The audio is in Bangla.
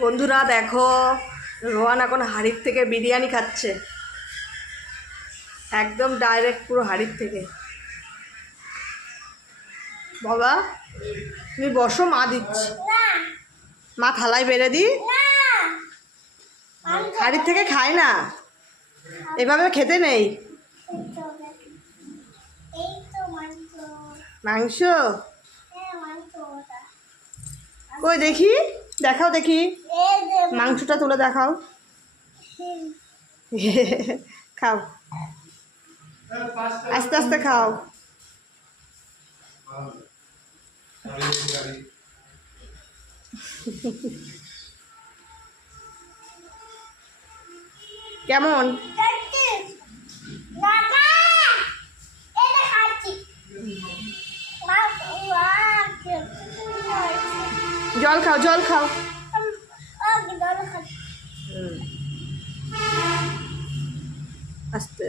বন্ধুরা দেখো, রোহান এখন হাঁড়ির থেকে বিরিয়ানি খাচ্ছে। একদম ডাইরেক্ট পুরো হাঁড়ির থেকে। বাবা তুমি বসো, মা দিচ্ছি। মা থালায় বেড়ে দি। হাঁড়ির থেকে খায় না, এভাবে খেতে নেই। মাংস কই দেখি, দেখাও দেখি, মাংসটা তুলে দেখাও। খাও, আস্তে আস্তে খাও। কেমন? জল খাও, জল খাও। আস্তে